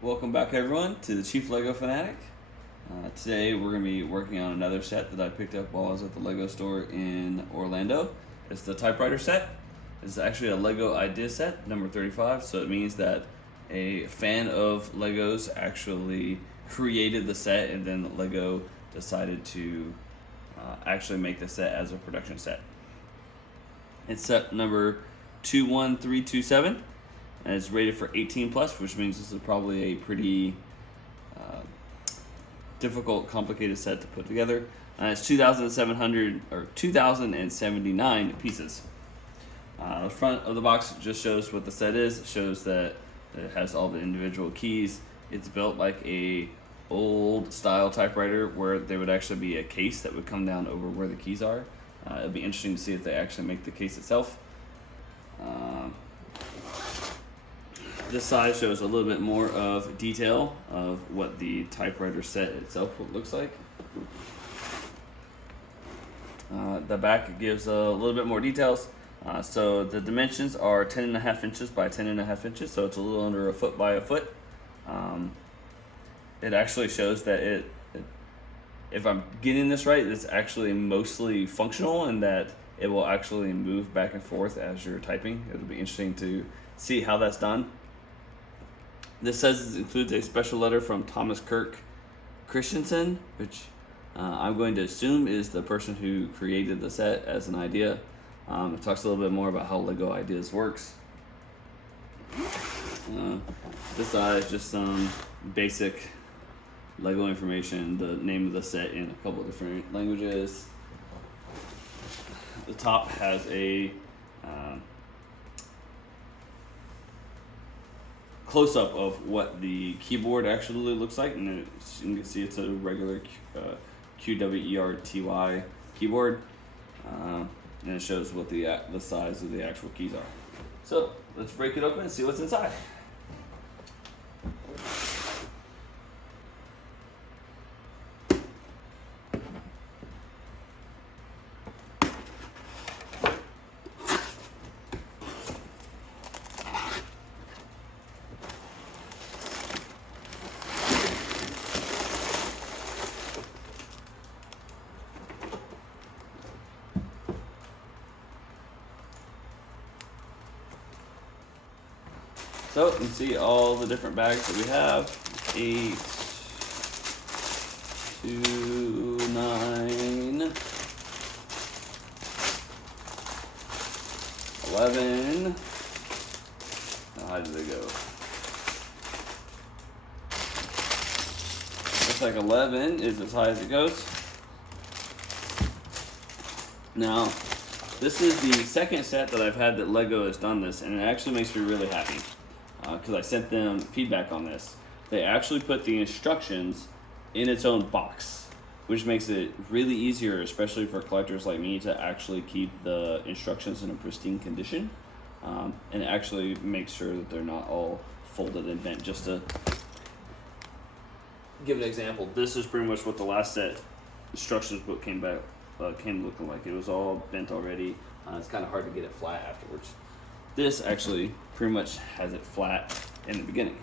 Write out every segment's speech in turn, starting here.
Welcome back, everyone, to the Chief Lego Fanatic. Today we're going to be working on another set that I picked up while I was at the Lego store in Orlando. It's the typewriter set. It's actually a Lego Ideas set, number 35, so it means that a fan of Legos actually created the set and then Lego decided to actually make the set as a production set. It's set number 21327. And it's rated for 18 plus, which means this is probably a pretty difficult, complicated set to put together. It's 2,700 or 2,079 pieces. The front of the box just shows what the set is. It shows that it has all the individual keys. It's built like a old style typewriter where there would actually be a case that would come down over where the keys are. It'll be interesting to see if they actually make the case itself. This side shows a little bit more of detail of what the typewriter set itself looks like. The back gives a little bit more details. So the dimensions are 10.5 inches by 10.5 inches, so it's a little under a foot by a foot. It actually shows that if I'm getting this right, it's actually mostly functional and that it will actually move back and forth as you're typing. It'll be interesting to see how that's done. This says it includes a special letter from Thomas Kirk Christensen, which I'm going to assume is the person who created the set as an idea. It talks a little bit more about how Lego Ideas works. This side is just some basic Lego information, the name of the set in a couple of different languages. The top has a close-up of what the keyboard actually looks like, and you can see it's a regular QWERTY keyboard, and it shows what the size of the actual keys are. So let's break it open and see what's inside. So you can see all the different bags that we have. 8, 2, 9, 11. How did they go? Looks like 11 is as high as it goes. Now, this is the second set that I've had that Lego has done this, and it actually makes me really happy. Because I sent them feedback on this. They actually put the instructions in its own box, which makes it really easier, especially for collectors like me, to actually keep the instructions in a pristine condition, and actually make sure that they're not all folded and bent. Just to give an example, this is pretty much what the last set instructions book came looking like. It was all bent already. It's kind of hard to get it flat afterwards. This actually pretty much has it flat in the beginning.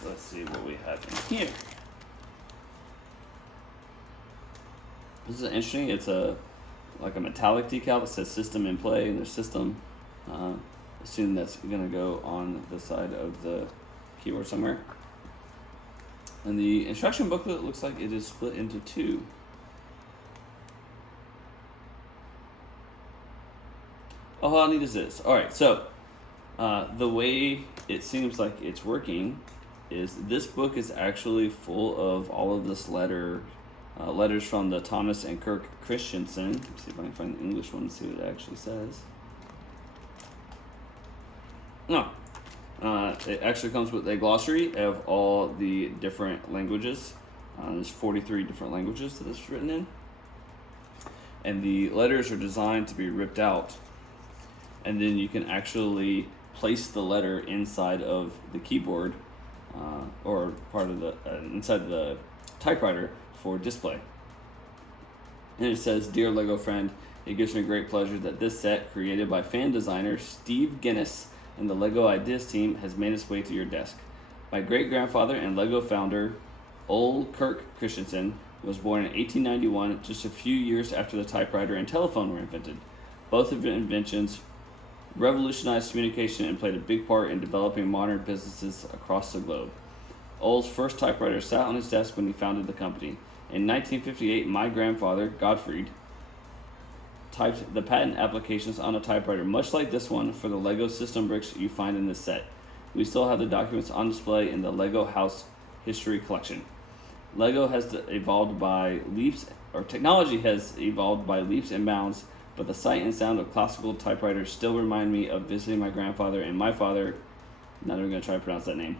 So let's see what we have in here. This is interesting. It's like a metallic decal that says "System in Play," and there's "System." Assume that's going to go on the side of the keyboard somewhere. And the instruction booklet looks like it is split into two. Oh, how neat is this? Alright, so the way it seems like it's working is this book is actually full of all of this letters from the Thomas and Kirk Christensen. Let's see if I can find the English one and see what it actually says. No, it actually comes with a glossary of all the different languages. There's 43 different languages that it's written in. And the letters are designed to be ripped out. And then you can actually place the letter inside of the keyboard or part of the inside the typewriter for display. And it says, "Dear Lego friend, it gives me great pleasure that this set, created by fan designer Steve Guinness and the Lego Ideas team, has made its way to your desk. My great-grandfather and Lego founder, Ole Kirk Christensen, was born in 1891, just a few years after the typewriter and telephone were invented. Both of the inventions revolutionized communication and played a big part in developing modern businesses across the globe. Ole's first typewriter sat on his desk when he founded the company. In 1958, my grandfather, Gottfried, typed the patent applications on a typewriter much like this one for the Lego system bricks you find in this set. We still have the documents on display in the Lego House History Collection. Lego has evolved by leaps, or technology has evolved by leaps and bounds, but the sight and sound of classical typewriters still remind me of visiting my grandfather and my father, not even going to try to pronounce that name,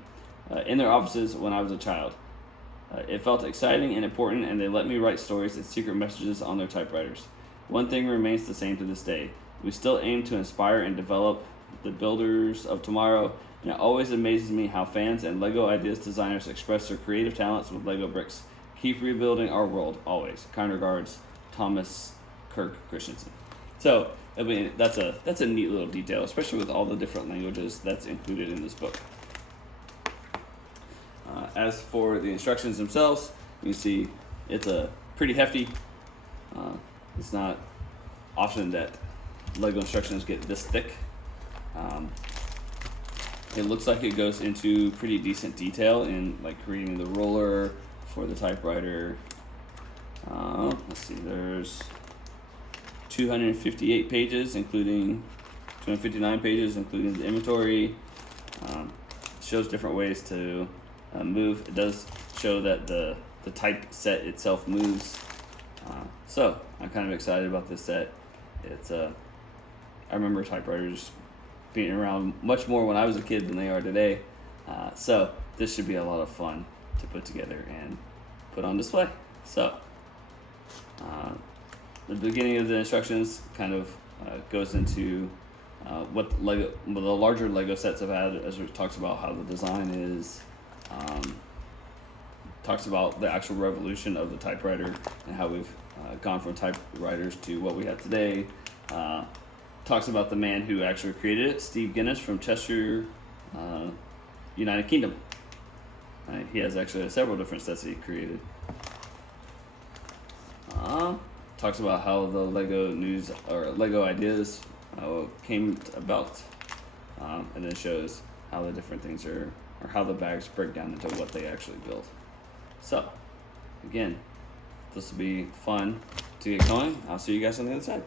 in their offices when I was a child. It felt exciting and important, and they let me write stories and secret messages on their typewriters. One thing remains the same to this day. We still aim to inspire and develop the builders of tomorrow, and it always amazes me how fans and Lego Ideas designers express their creative talents with Lego bricks. Keep rebuilding our world, always. Kind regards, Thomas Kirk Christensen." So, I mean, that's a neat little detail, especially with all the different languages that's included in this book. As for the instructions themselves, you see it's a pretty hefty. It's not often that Lego instructions get this thick. It looks like it goes into pretty decent detail in like creating the roller for the typewriter. Let's see, there's 258 pages, including 259 pages, including the inventory. Shows different ways to move. It does show that the type set itself moves. So I'm kind of excited about this set. It's I remember typewriters being around much more when I was a kid than they are today. So this should be a lot of fun to put together and put on display. So the beginning of the instructions kind of goes into what the larger Lego sets have had, as it talks about how the design is. Talks about the actual revolution of the typewriter and how we've gone from typewriters to what we have today. Talks about the man who actually created it, Steve Guinness from Chester, United Kingdom. He has actually several different sets that he created. Talks about how the Lego news or Lego Ideas came about, and then shows how the different things are, or how the bags break down into what they actually build. So, again, this will be fun to get going. I'll see you guys on the other side.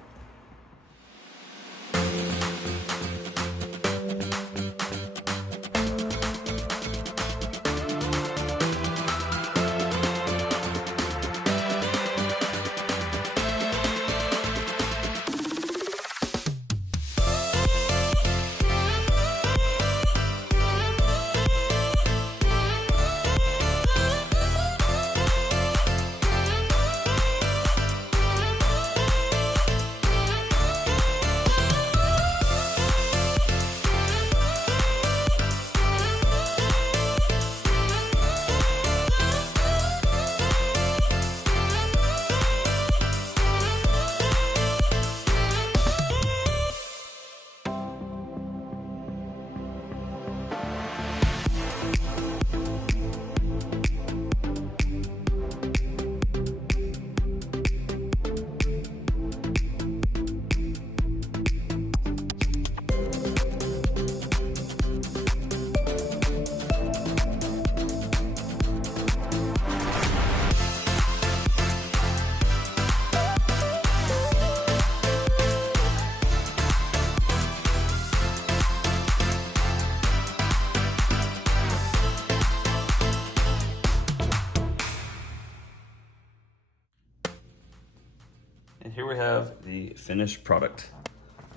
And here we have the finished product.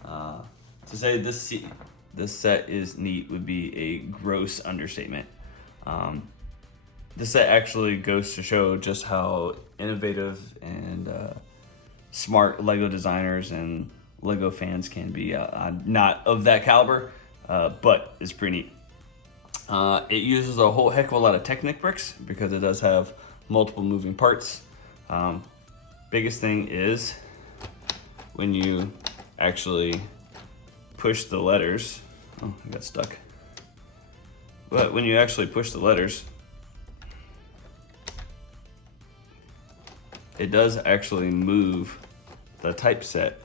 To say this set is neat would be a gross understatement. This set actually goes to show just how innovative and smart Lego designers and Lego fans can be. Not of that caliber, but it's pretty neat. It uses a whole heck of a lot of Technic bricks because it does have multiple moving parts. Biggest thing is when you actually push the letters. Oh, I got stuck. But when you actually push the letters, it does actually move the typeset.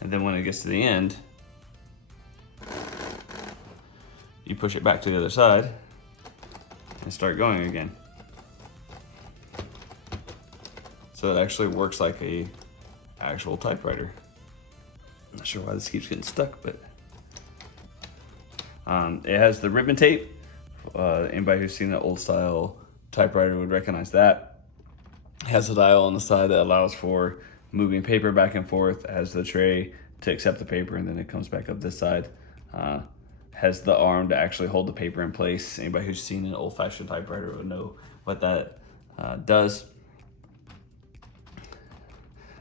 And then when it gets to the end, you push it back to the other side and start going again. So it actually works like a actual typewriter. I'm not sure why this keeps getting stuck, but it has the ribbon tape. Anybody who's seen an old style typewriter would recognize that. It has a dial on the side that allows for moving paper back and forth. It has the tray to accept the paper, and then it comes back up this side. Has the arm to actually hold the paper in place. Anybody who's seen an old-fashioned typewriter would know what that does.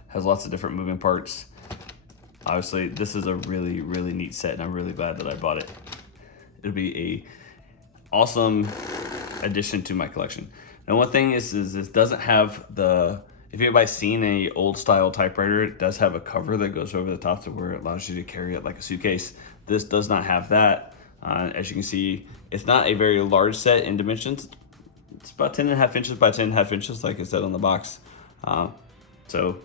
Has lots of different moving parts. Obviously, this is a really, really neat set, and I'm really glad that I bought it. It'll be a awesome addition to my collection. Now, one thing is this doesn't have the, if anybody's seen a old style typewriter, it does have a cover that goes over the top to where it allows you to carry it like a suitcase. This does not have that. As you can see, it's not a very large set in dimensions. It's about 10.5 inches by 10.5 inches, like it said on the box. So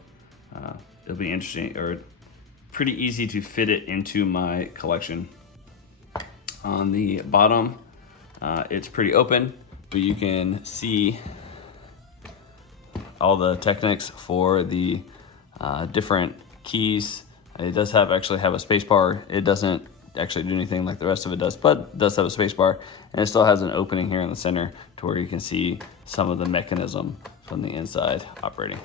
it'll be interesting, or pretty easy to fit it into my collection. On the bottom, it's pretty open, but you can see all the techniques for the different keys. It does actually have a space bar. It doesn't actually do anything like the rest of it does, but it does have a space bar, and it still has an opening here in the center to where you can see some of the mechanism from the inside operating.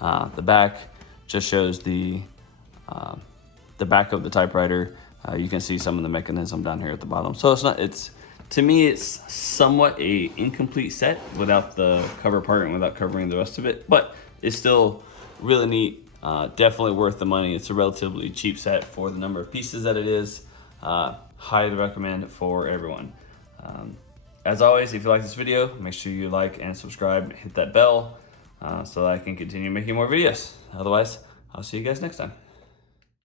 The back just shows the back of the typewriter. You can see some of the mechanism down here at the bottom. So to me, it's somewhat a incomplete set without the cover part and without covering the rest of it, but it's still really neat. Definitely worth the money. It's a relatively cheap set for the number of pieces that it is. Highly recommend it for everyone. As always, if you like this video, make sure you like and subscribe, hit that bell so that I can continue making more videos. Otherwise, I'll see you guys next time.